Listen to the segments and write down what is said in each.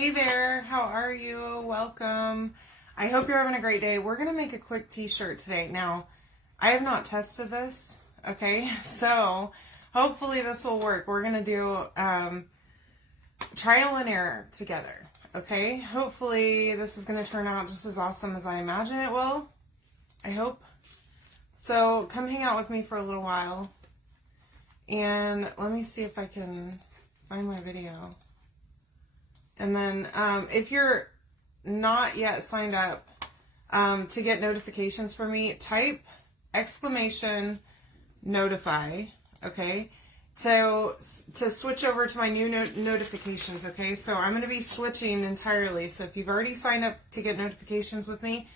Hey there, how are you? Welcome. I hope you're having a great day. We're going to make a quick t-shirt today. Now, I have not tested this, okay? So, hopefully this will work. We're going to do trial and error together, okay? Hopefully this is going to turn out just as awesome as I imagine it will. I hope. So, come hang out with me for a little while. And let me see if I can find my video. And then if you're not yet signed up to get notifications from me, type !notify, okay? So to switch over to my new notifications, okay? So I'm going to be switching entirely. So if you've already signed up to get notifications with me,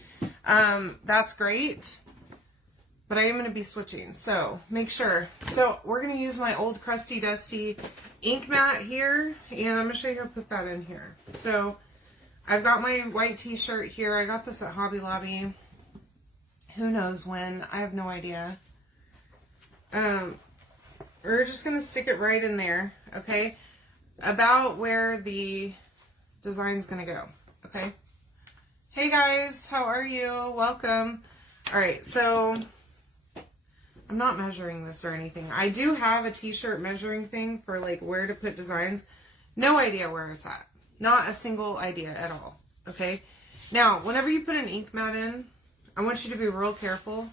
that's great. But I am going to be switching, so make sure. So we're going to use my old crusty dusty ink mat here, and I'm going to show you how to put that in here. So I've got my white t-shirt here. I got this at Hobby Lobby. Who knows when? I have no idea. We're just going to stick it right in there, okay? About where the design's going to go, okay? Hey guys, how are you? Welcome. All right, so I'm not measuring this or anything. I do have a t-shirt measuring thing for like where to put designs. No idea where it's at. Not a single idea at all. Okay. Now, whenever you put an ink mat in, I want you to be real careful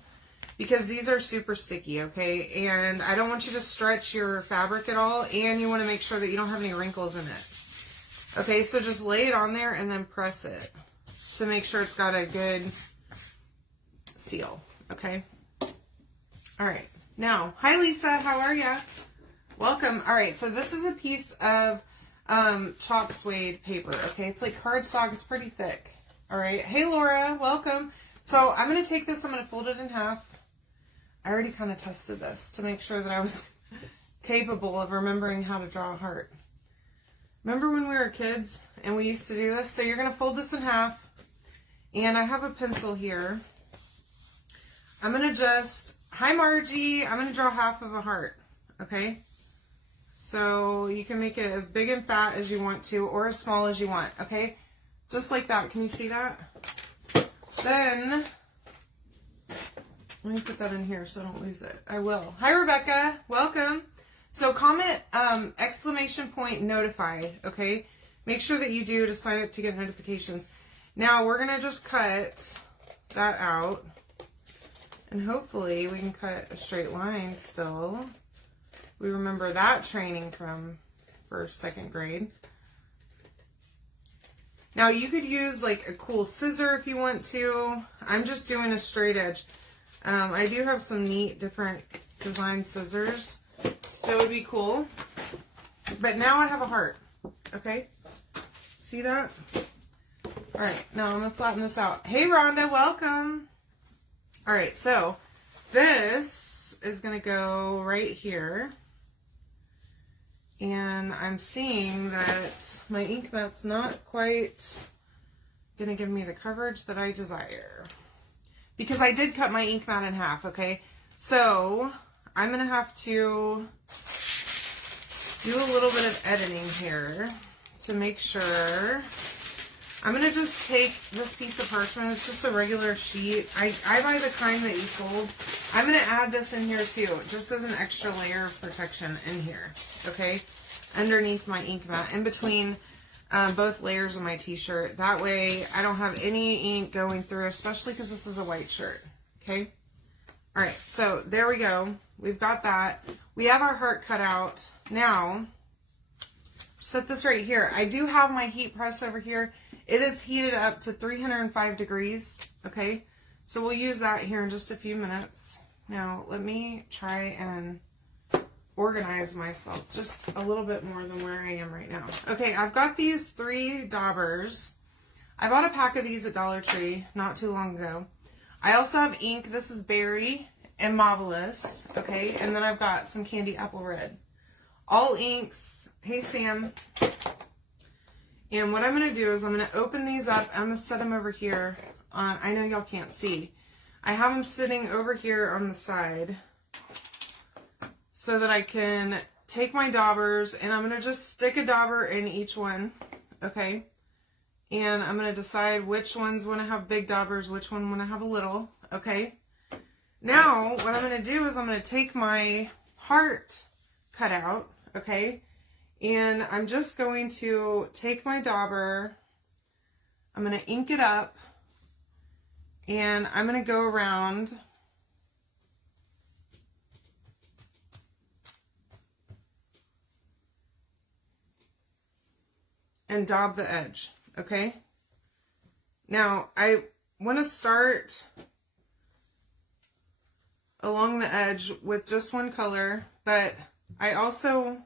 because these are super sticky. Okay. And I don't want you to stretch your fabric at all. And you want to make sure that you don't have any wrinkles in it. Okay. So just lay it on there and then press it to make sure it's got a good seal. Okay. All right, now, hi Lisa, how are ya? Welcome. All right, so this is a piece of chalk suede paper, okay? It's like cardstock, it's pretty thick. All right, hey Laura, welcome. So I'm gonna take this, I'm gonna fold it in half. I already kind of tested this to make sure that I was capable of remembering how to draw a heart. Remember when we were kids and we used to do this? So you're gonna fold this in half, and I have a pencil here. I'm gonna just, hi Margie, I'm going to draw half of a heart, okay? So you can make it as big and fat as you want to or as small as you want, okay? Just like that. Can you see that? Then, let me put that in here so I don't lose it. I will. Hi Rebecca, welcome. So comment !notify, okay? Make sure that you do to sign up to get notifications. Now we're going to just cut that out. And hopefully we can cut a straight line still. We remember that training from first, second grade. Now you could use like a cool scissor if you want to. I'm just doing a straight edge. I do have some neat different design scissors. That would be cool. But now I have a heart. Okay? See that? All right, now I'm going to flatten this out. Hey Rhonda, welcome. All right, so this is going to go right here. And I'm seeing that my ink mat's not quite going to give me the coverage that I desire. Because I did cut my ink mat in half, okay? So I'm going to have to do a little bit of editing here to make sure. I'm going to just take this piece of parchment. It's just a regular sheet. I buy the kind that you fold. I'm going to add this in here too, just as an extra layer of protection in here, okay? Underneath my ink mat, in between both layers of my t-shirt. That way I don't have any ink going through, especially because this is a white shirt, okay? All right, so there we go. We've got that. We have our heart cut out. Now, set this right here. I do have my heat press over here. It is heated up to 305 degrees, okay? So we'll use that here in just a few minutes. Now, let me try and organize myself just a little bit more than where I am right now. Okay, I've got these 3 daubers. I bought a pack of these at Dollar Tree not too long ago. I also have ink. This is Berry and Marvelous, okay? And then I've got some Candy Apple Red. All inks. Hey, Sam. And what I'm going to do is I'm going to open these up. I'm going to set them over here. I know y'all can't see. I have them sitting over here on the side so that I can take my daubers and I'm going to just stick a dauber in each one. Okay. And I'm going to decide which ones want to have big daubers, which one want to have a little, okay? Now, what I'm going to do is I'm going to take my heart cutout, okay? And I'm just going to take my dauber, I'm going to ink it up, and I'm going to go around and daub the edge, okay? Now, I want to start along the edge with just one color, but I also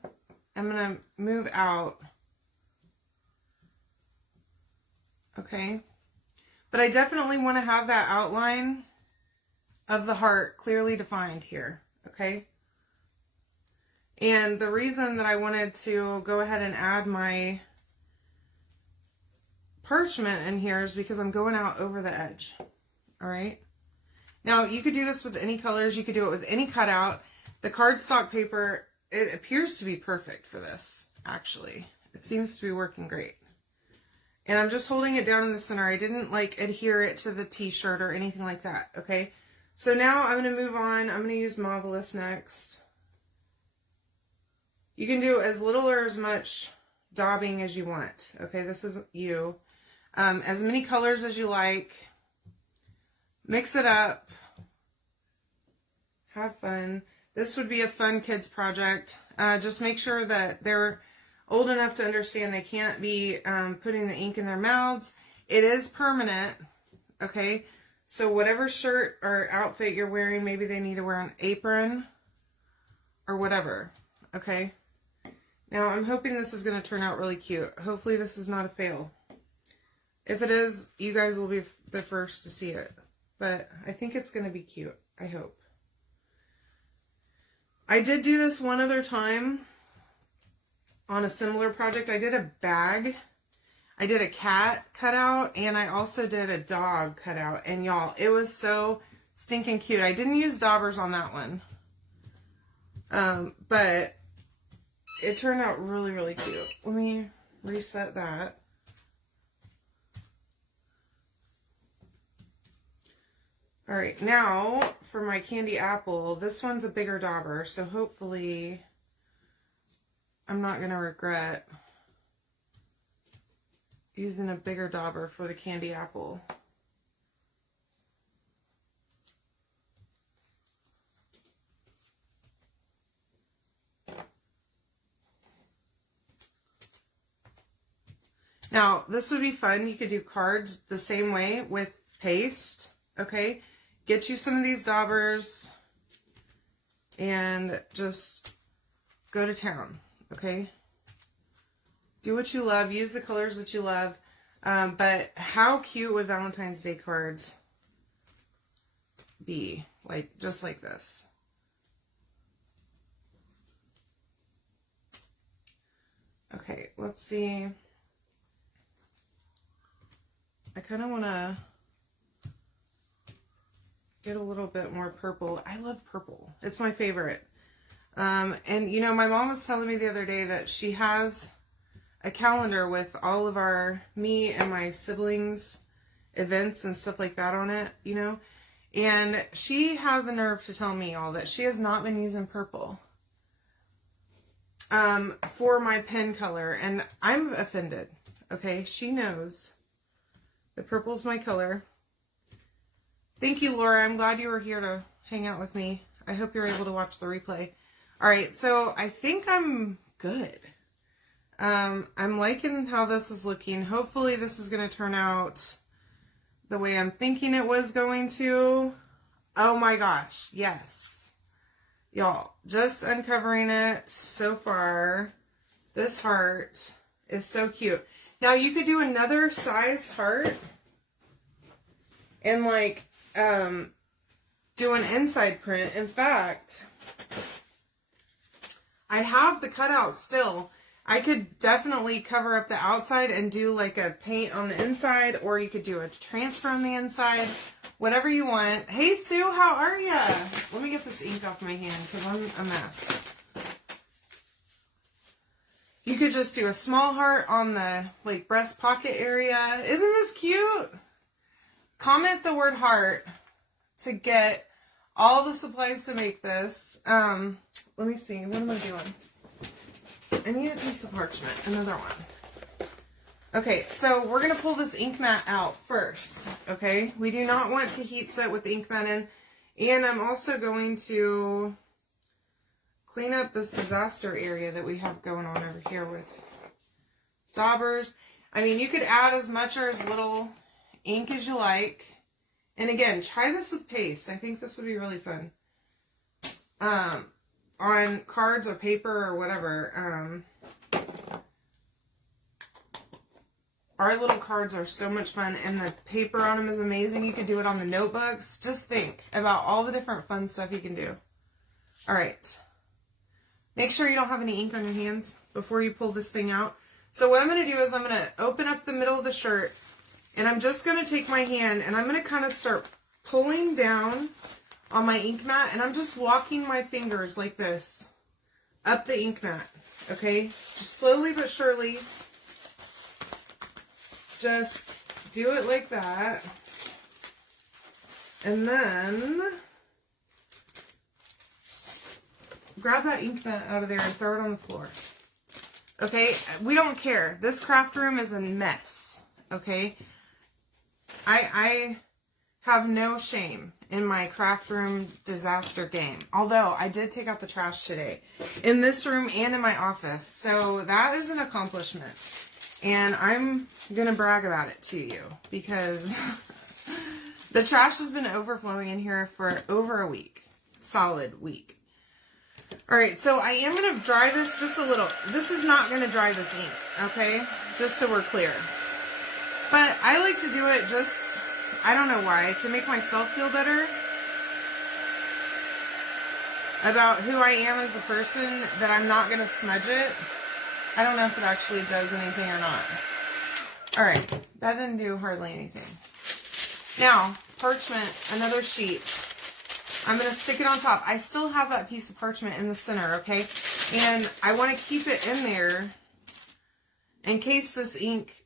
am going to move out, okay? But I definitely want to have that outline of the heart clearly defined here, okay? And the reason that I wanted to go ahead and add my parchment in here is because I'm going out over the edge, all right? Now, you could do this with any colors. You could do it with any cutout. The cardstock paper, it appears to be perfect for this, actually. It seems to be working great. And I'm just holding it down in the center. I didn't, like, adhere it to the t-shirt or anything like that, okay? So now I'm going to move on. I'm going to use Marvelous next. You can do as little or as much daubing as you want, okay? This is you. As many colors as you like. Mix it up. Have fun. This would be a fun kids project. Just make sure that they're old enough to understand they can't be putting the ink in their mouths. It is permanent, okay? So whatever shirt or outfit you're wearing, maybe they need to wear an apron or whatever, okay? Now, I'm hoping this is going to turn out really cute. Hopefully this is not a fail. If it is, you guys will be the first to see it. But I think it's going to be cute. I hope. I did do this one other time on a similar project. I did a bag. I did a cat cutout. And I also did a dog cutout. And y'all, it was so stinking cute. I didn't use daubers on that one. But it turned out really, really cute. Let me reset that. All right, now for my candy apple, this one's a bigger dauber, so hopefully I'm not going to regret using a bigger dauber for the candy apple. Now, this would be fun. You could do cards the same way with paste, okay? Get you some of these daubers and just go to town, okay? Do what you love. Use the colors that you love. But how cute would Valentine's Day cards be? Like, just like this. Okay, let's see. I kind of want to get a little bit more purple. I love purple. It's my favorite. And you know, my mom was telling me the other day that she has a calendar with all of me and my siblings events and stuff like that on it, you know, and she had the nerve to tell me all that she has not been using purple for my pen color, and I'm offended. Okay, she knows that purple's my color. Thank you, Laura. I'm glad you were here to hang out with me. I hope you're able to watch the replay. All right, so I think I'm good. I'm liking how this is looking. Hopefully this is going to turn out the way I'm thinking it was going to. Oh my gosh, yes. Y'all, just uncovering it so far. This heart is so cute. Now you could do another size heart and like do an inside print. In fact, I have the cutout still. I could definitely cover up the outside and do like a paint on the inside, or you could do a transfer on the inside, whatever you want. Hey Sue, how are ya? Let me get this ink off my hand because I'm a mess. You could just do a small heart on the like breast pocket area. Isn't this cute? Comment the word heart to get all the supplies to make this. Let me see. What am I doing? I need a piece of parchment. Another one. Okay, so we're going to pull this ink mat out first. Okay? We do not want to heat set with the ink mat in. And I'm also going to clean up this disaster area that we have going on over here with daubers. I mean, you could add as much or as little ink as you like. And again, try this with paste. I think this would be really fun. On cards or paper or whatever. Our little cards are so much fun, and the paper on them is amazing. You could do it on the notebooks. Just think about all the different fun stuff you can do. All right. Make sure you don't have any ink on your hands before you pull this thing out. So what I'm going to do is I'm going to open up the middle of the shirt, and I'm just going to take my hand and I'm going to kind of start pulling down on my ink mat, and I'm just walking my fingers like this up the ink mat, okay? Just slowly but surely. Just do it like that. And then grab that ink mat out of there and throw it on the floor. Okay? We don't care. This craft room is a mess. Okay? I have no shame in my craft room disaster game. Although I did take out the trash today in this room and in my office. So that is an accomplishment. And I'm going to brag about it to you because the trash has been overflowing in here for over a week. Solid week. Alright, so I am going to dry this just a little. This is not going to dry this ink, okay? Just so we're clear. But I like to do it just, I don't know why, to make myself feel better about who I am as a person, that I'm not going to smudge it. I don't know if it actually does anything or not. Alright, that didn't do hardly anything. Now, parchment, another sheet. I'm going to stick it on top. I still have that piece of parchment in the center, okay? And I want to keep it in there in case this ink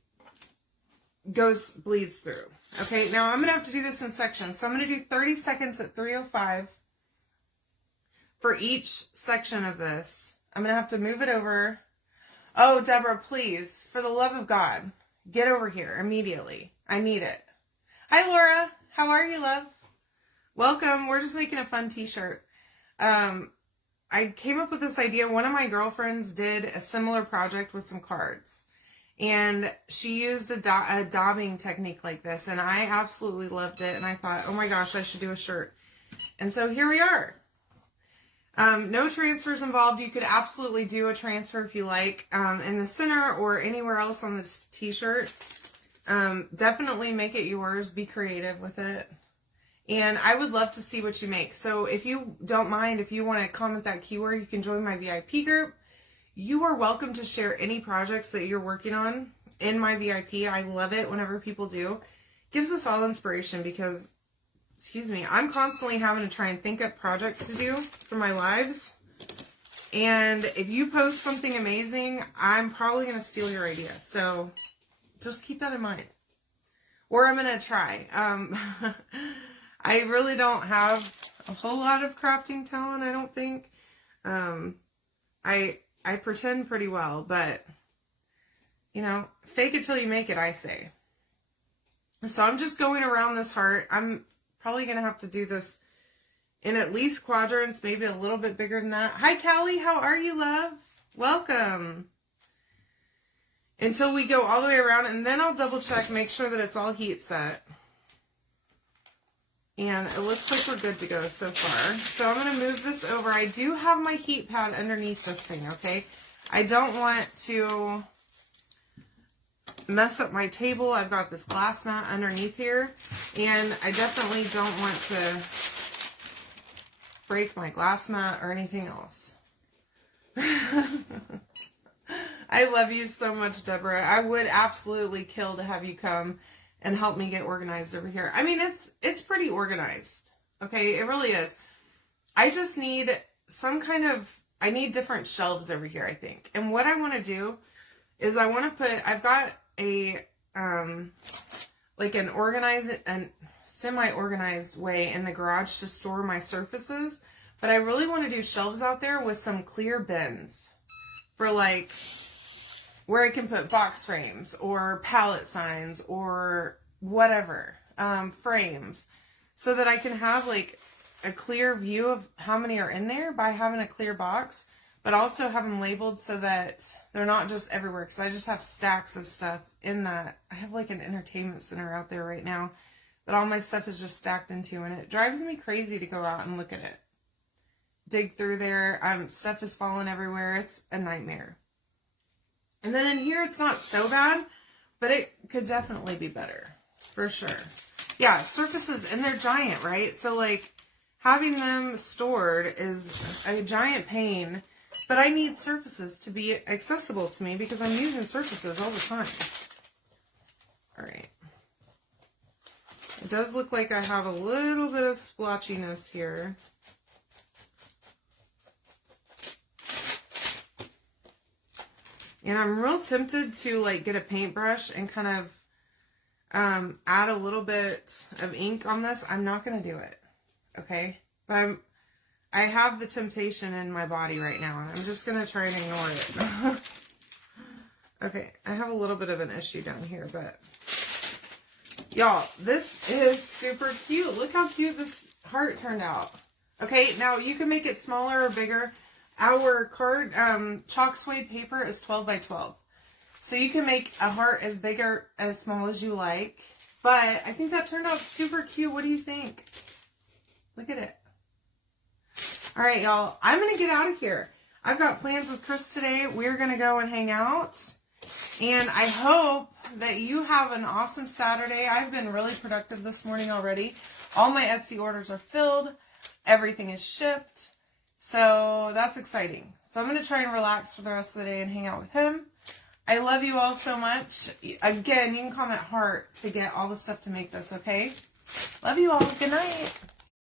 bleeds through. Okay, now I'm going to have to do this in sections. So I'm going to do 30 seconds at 3:05 for each section of this. I'm going to have to move it over. Oh, Deborah, please, for the love of God, get over here immediately. I need it. Hi, Laura. How are you, love? Welcome. We're just making a fun t-shirt. I came up with this idea. One of my girlfriends did a similar project with some cards. And she used a daubing technique like this. And I absolutely loved it. And I thought, oh my gosh, I should do a shirt. And so here we are. No transfers involved. You could absolutely do a transfer if you like, in the center or anywhere else on this t-shirt. Definitely make it yours. Be creative with it. And I would love to see what you make. So if you don't mind, if you want to comment that keyword, you can join my VIP group. You are welcome to share any projects that you're working on in my VIP. I love it whenever people do. Gives us all inspiration because, excuse me, I'm constantly having to try and think up projects to do for my lives. And if you post something amazing, I'm probably going to steal your idea. So just keep that in mind. Or I'm going to try. I really don't have a whole lot of crafting talent, I don't think. I pretend pretty well, but, you know, fake it till you make it, I say. So I'm just going around this heart. I'm probably going to have to do this in at least quadrants, maybe a little bit bigger than that. Hi, Callie. How are you, love? Welcome. Until we go all the way around, and then I'll double check, make sure that it's all heat set. And it looks like we're good to go so far. So I'm going to move this over. I do have my heat pad underneath this thing, okay? I don't want to mess up my table. I've got this glass mat underneath here. And I definitely don't want to break my glass mat or anything else. I love you so much, Deborah. I would absolutely kill to have you come and help me get organized over here. I mean, it's pretty organized. Okay, it really is. I just need some kind of I need different shelves over here, I think. And what I want to do is I want to put, I've got a, like an organized and semi-organized way in the garage to store my surfaces. But I really want to do shelves out there with some clear bins for like where I can put box frames or pallet signs or whatever, frames, so that I can have like a clear view of how many are in there by having a clear box, but also have them labeled so that they're not just everywhere, because I just have stacks of stuff in that. I have like an entertainment center out there right now that all my stuff is just stacked into, and it drives me crazy to go out and look at it. Dig through there, stuff is falling everywhere. It's a nightmare. And then in here, it's not so bad, but it could definitely be better, for sure. Yeah, surfaces, and they're giant, right? So like, having them stored is a giant pain, but I need surfaces to be accessible to me because I'm using surfaces all the time. All right. It does look like I have a little bit of splotchiness here. And I'm real tempted to like get a paintbrush and kind of add a little bit of ink on this. I'm not going to do it. Okay, but I have the temptation in my body right now, and I'm just gonna try and ignore it. Okay, I have a little bit of an issue down here, but y'all, this is super cute. Look how cute this heart turned out. Okay, now you can make it smaller or bigger. Our card chalk suede paper is 12 by 12, so you can make a heart as big or as small as you like. But I think that turned out super cute. What do you think? Look at it. All right, y'all. I'm going to get out of here. I've got plans with Chris today. We're going to go and hang out. And I hope that you have an awesome Saturday. I've been really productive this morning already. All my Etsy orders are filled. Everything is shipped. So that's exciting. So I'm going to try and relax for the rest of the day and hang out with him. I love you all so much. Again, you can comment heart to get all the stuff to make this, okay? Love you all. Good night.